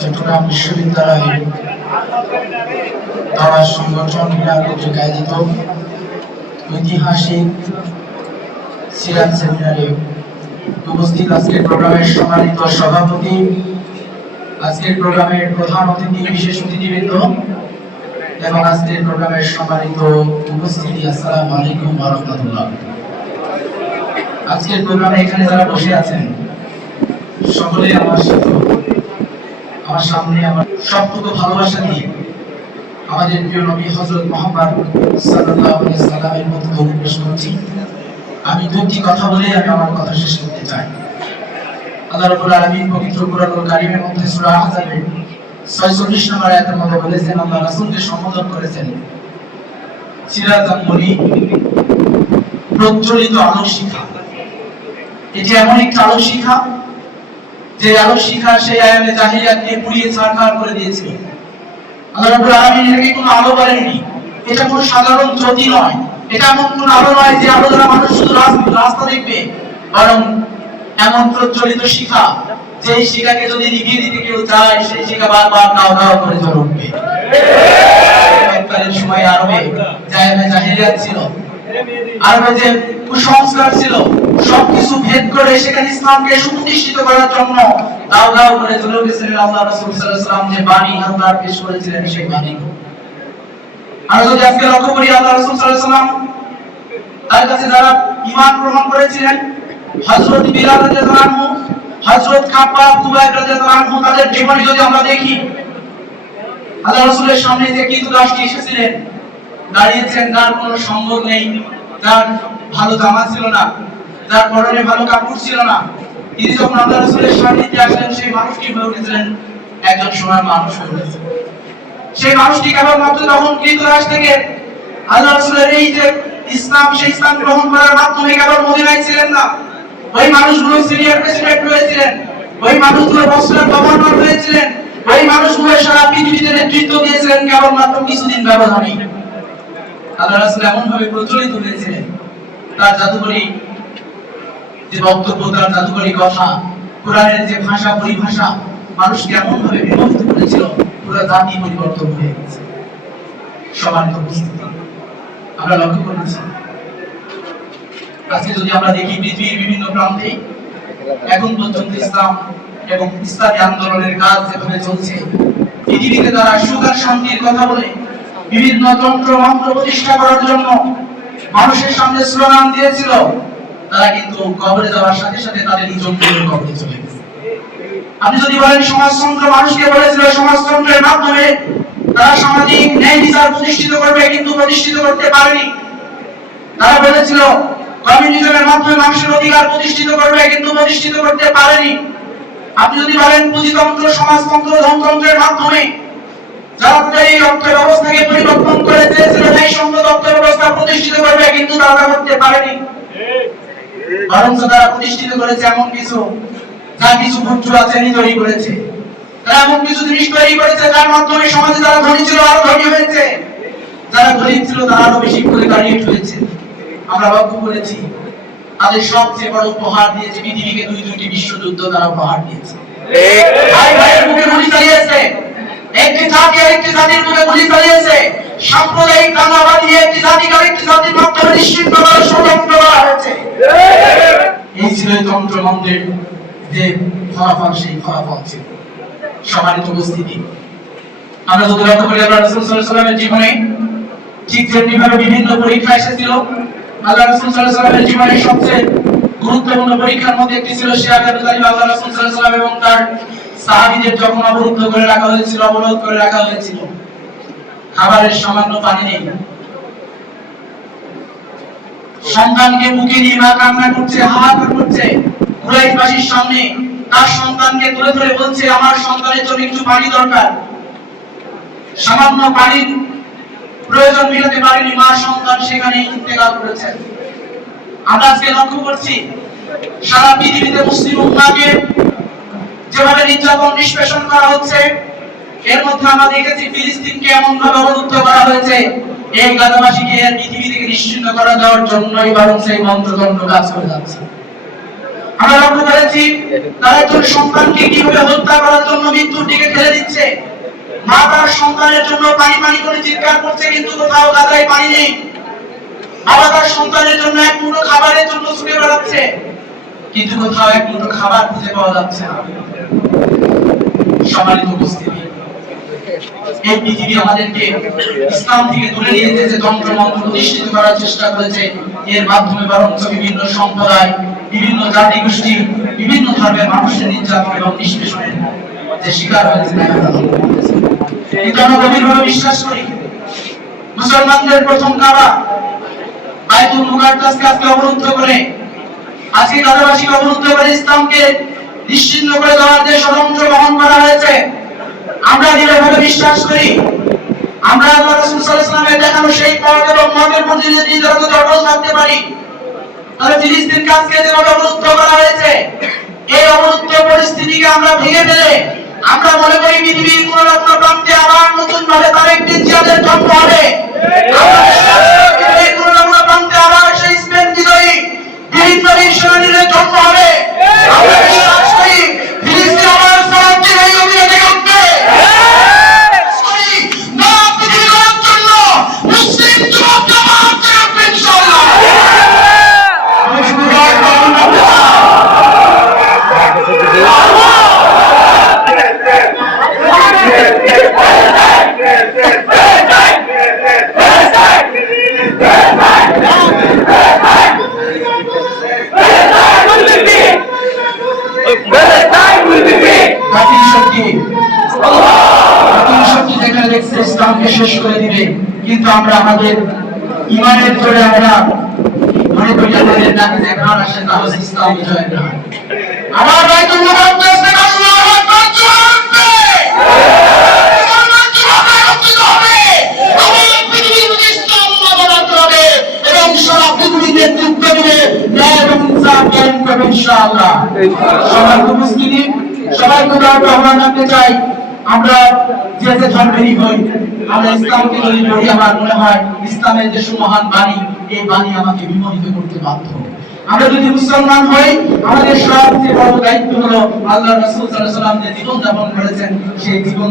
চট্টগ্রাম বিশ্ববিদ্যালয়ের সংগঠন কর্তৃক আয়োজিত ঐতিহাসিক সিরাজ সেমিনারে উপস্থিত আজকের প্রোগ্রামের সম্মানিত সভাপতি, আজকের প্রোগ্রামের প্রধান অতিথি, বিশেষ অতিথিবৃন্দ এবং আজকের প্রোগ্রামের সম্মানিত উপস্থিতি? আলাইকুম আজকের প্রোগ্রামে এখানে যারা বসে আছেন, সকলে আমার আমার সামনে আমার সবটুকু ভালোবাসা দিয়ে আমাদের প্রিয় নবী হযরত মুহাম্মদ সাল্লাল্লাহু আলাইহি সাল্লামের দরুদ পেশ করছি। আমি দুটি কথা বলে আমি আমার কথা শেষ করতে চাই। আল্লাহ রাব্বুল আলামিন পবিত্র কোরআনুল কারীমের মধ্যে সূরা আহজাবের 46 নম্বর আয়াতের মধ্যে বলেছেন, আল্লাহ রাসূলকে সম্বোধন করেছেন সিরাজাম প্রজ্বলিত আলোক শিখা। এটি এমন একটি আলোক শিখা, যে আলোক শিখা সেই আয়ামে জাহিলিয়াতকে পুড়িয়ে ছারখার করে দিয়েছিল। আল্লাহ রাব্বুল আলামিন এটাকে কোনো আলো বলেননি। এটা কোনো সাধারণ জ্যোতি নয়। এটা এমন কোন আলো নয় যে আলো দ্বারা মানুষ শুধু রাস্তা দেখবে, বরং এমন প্রজ্বলিত শিখা যেই শিখাকে যদি নিভিয়ে দিতে কেউ চায়, সেই শিখা বারবার দাও দাও করে জ্বলে আরবে ছিল। আরবে যে কুসংস্কার ছিল, সবকিছু ভেদ করে সেখানে ইসলামকে করার জন্য দাও দাও করে আল্লাহ রাসূল সাল্লাল্লাহু যে বাণী আল্লাহ পেশ করেছিলেন, সেই বাণী। আমরা যদি আজকে লক্ষ্য করি, আল্লাহ রাসূল সাল্লাল্লাহু আলাইহি তার কাছে যারা ঈমান গ্রহণ করেছিলেন, হযরত বিলাল রাদিয়াল্লাহু হযরত খাব্বাব কুবাইব রাদিয়াল্লাহু আনহু তাদের জীবনে যদি আমরা দেখি, আল্লাহ রাসূলের সামনে যে এসেছিলেন দাঁড়িয়েছেন যার কোনো সম্ভব নেই যার ভালো জামা ছিল না যার পরনে ভালো কাপড় ছিল না। তিনি যখন আল্লাহ রাসূলের সেই মানুষটি হয়ে উঠেছিলেন একজন সময় মানুষ হয়ে সেই মানুষটি কেবলমাত্র যখন কৃতরাজ থেকে আল্লাহ রাসূলের এই যে ইসলাম, সেই ইসলাম গ্রহণ করার মাধ্যমে কেবল মদিনায় ছিলেন না ওই মানুষগুলো সিনিয়র প্রেসিডেন্ট হয়েছিলেন ওই মানুষগুলো বছরের গভর্নর হয়েছিলেন ওই মানুষগুলো সারা পৃথিবীতে নেতৃত্ব দিয়েছিলেন, কেবলমাত্র কিছুদিন ব্যবধানে। আল্লাহ এমন ভাবে প্রচলিত হয়েছিলেন, তার জাদুকরী যে বক্তব্য, তার জাদুকরী কথা, কোরআনের যে ভাষা পরিভাষা মানুষকে এমন ভাবে বিমোহিত করেছিল, পুরো জাতি পরিবর্তন হয়ে গেছে। উপস্থিতি। আমরা লক্ষ্য করেছি। আজকে যদি আমরা দেখি পৃথিবীর বিভিন্ন প্রান্তে, এখন পর্যন্ত ইসলাম এবং ইসলামী আন্দোলনের কাজ যেভাবে চলছে, পৃথিবীতে তারা সুখ আর শান্তির কথা বলে, বিভিন্ন তন্ত্র মন্ত্র প্রতিষ্ঠা করার জন্য মানুষের সামনে স্লোগান দিয়েছিল, তারা কিন্তু কবরে যাওয়ার সাথে সাথে তাদের নিজন কবরে চলে গেছে। আপনি যদি বলেন সমাজতন্ত্র মানুষকে বলেছিল, সমাজতন্ত্রের মাধ্যমে তারা সামাজিক ন্যায় বিচার প্রতিষ্ঠিত করবে, কিন্তু প্রতিষ্ঠিত করতে পারেনি। তারা বলেছিল কমিউনিজমের মাধ্যমে মানুষের অধিকার প্রতিষ্ঠিত করবে, কিন্তু প্রতিষ্ঠিত করতে পারেনি। আপনি যদি বলেন পুঁজিতন্ত্র, সমাজতন্ত্র, ধনতন্ত্রের মাধ্যমে যারা তারা কিছু জিনিস তৈরি করেছে মাধ্যমে সমাজে যারা ধনী ছিল, আরও তারা আরও বেশি করে দাঁড়িয়ে আমরা লক্ষ্য করেছি, তাদের সবচেয়ে বড় উপহার দিয়েছে পৃথিবীকে দুই দুইটি বিশ্বযুদ্ধ তারা উপহার দিয়েছে। ভাই, ভাইয়ের মুখে গুলি চালিয়েছে। একটি জাতি আরেকটি জাতির মুখে গুলি চালিয়েছে। সাম্প্রদায়িক দাঙ্গা একটি জাতিকে আরেকটি জাতির মাধ্যমে নিশ্চিত করার ষড়যন্ত্র করা হয়েছে। এই ছিল তন্ত্র যে ফলাফল, সেই ফলাফল ছিল। সম্মানিত উপস্থিতি, আমরা যদি লক্ষ্য করি, আল্লাহ রাসূল আলাইহি জীবনে ঠিক যেমনি ভাবে বিভিন্ন পরীক্ষা এসেছিল। সামান্য পানি সন্তানকে বুকে নিয়ে মা কান্না করছে, হাহাকার করছে। কুরাইশবাসীর সামনে তার সন্তানকে তুলে ধরে বলছে, আমার সন্তানের জন্য একটু পানি দরকার। সামান্য পানির প্রয়োজন মেটাতে পারেনি, মা সন্তান সেখানে ইন্তেকাল করেছেন আমরা আজকে লক্ষ্য করছি, সারা পৃথিবীতে মুসলিম উম্মাহকে যেভাবে নির্যাতন, নিষ্পেষণ করা হচ্ছে, এর মধ্যে আমরা দেখেছি ফিলিস্তিনকে এমন ভাবে অবরুদ্ধ করা হয়েছে। এই গাদাবাসীকে পৃথিবী থেকে নিশ্চিন্ন করা দেওয়ার জন্যই বরং সেই মন্ত্রতন্ত্র কাজ করে যাচ্ছে। আমরা লক্ষ্য করেছি, তারা একজন সন্তানকে কীভাবে হত্যা করার জন্য মৃত্যুর দিকে ঠেলে দিচ্ছে মা তার সন্তানের জন্য পানি পানি করে চিৎকার করছে, কিন্তু কোথাও গাদায় পানি নেই। বাবা তার সন্তানের জন্য এক মুঠো খাবারের জন্য ছুটে বেড়াচ্ছে, কিন্তু কোথাও এক মুঠো খাবার খুঁজে পাওয়া যাচ্ছে না। সম্মানিত উপস্থিতি, এই পৃথিবী আমাদেরকে ইসলাম থেকে দূরে নিয়ে যেতে মন্ত্র প্রতিষ্ঠিত করার চেষ্টা করেছে, এর মাধ্যমে বরঞ্চ বিভিন্ন সম্প্রদায়, বিভিন্ন জাতি গোষ্ঠী বিভিন্ন ধর্মের মানুষের নির্যাতন এবং নিষ্পেষণের যে শিকার হয়েছে আমরা গভীরভাবে বিশ্বাস করি? মুসলমানদের প্রথম কাবা বাইতুল মুকাদ্দাসকে আজকে অবরুদ্ধ করে, আজকে গাজাবাসীকে অবরুদ্ধ করে ইসলামকে নিশ্চিন্ন করে দেওয়ার যে ষড়যন্ত্র বহন করা হয়েছে, আমরা দৃঢ়ভাবে বিশ্বাস করি, আমরা আল্লাহ রাসূল সাল্লাল্লাহু আলাইহি দেখানো সেই পথ এবং মতের প্রতি যদি জগতে অটল থাকতে পারি, তাহলে ফিলিস্তিন কাজকে যেভাবে অবরুদ্ধ করা হয়েছে, এই অবরুদ্ধ পরিস্থিতিকে আমরা ভেঙে ফেলে আমরা মনে করি পৃথিবীর কোন রত্ন প্রান্তে আবার নতুন ভাবে তার একটি জিয়াদের জন্ম হবে আমরা বিশ্বাস করি পৃথিবীর কোন রত্ন প্রান্তে আবার সেই স্পেন বিজয়ী বিভিন্ন মিশনারিদের জন্ম হবে আমরা বিশ্বাস করি ফিলিস্তিন আবার ফরান্সের এই অভিযান থেকে উঠবে করি না পৃথিবী করার জন্য মুসলিম যুবক জামাত থেকে উঠবে ইনশাআল্লাহ আমি শুধু দোয়া করব বাতিল শক্তি বাতিল শক্তি যেখানে দেখছে ইসলামকে শেষ করে দিবে কিন্তু আমরা আমাদের ইমানের জোরে আমরা মনে করি আমাদের নাকি দেখার আসে আমার আমার পৃথিবীর ইসলাম এবং ইনসাফ কায়েম করবে ইনশাআল্লাহ। সবার উপস্থিতি সবাইকে দোয়ার আহ্বান রাখতে চাই আমরা যে যে ধর্মেরই হই আমরা ইসলামকে যদি পড়ি আমার মনে হয় ইসলামের যে সুমহান বাণী, এই বাণী আমাকে বিমোহিত করতে বাধ্য। আমরা যদি মুসলমান হই, আমাদের সবচেয়ে বড় দায়িত্ব হলো আল্লাহ জীবন যাপন করেছেন, সেই জীবন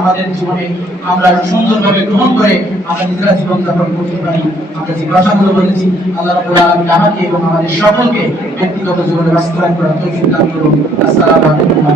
আমাদের জীবনে আমরা সুন্দরভাবে গ্রহণ করে আমরা নিজেরা জীবন যাপন করতে পারি। আমরা যে কথাগুলো বলেছি, আল্লাহ রাব্বুল আমাকে এবং আমাদের সকলকে ব্যক্তিগত জীবনে বাস্তবায়ন করার করুন। আলাইকুম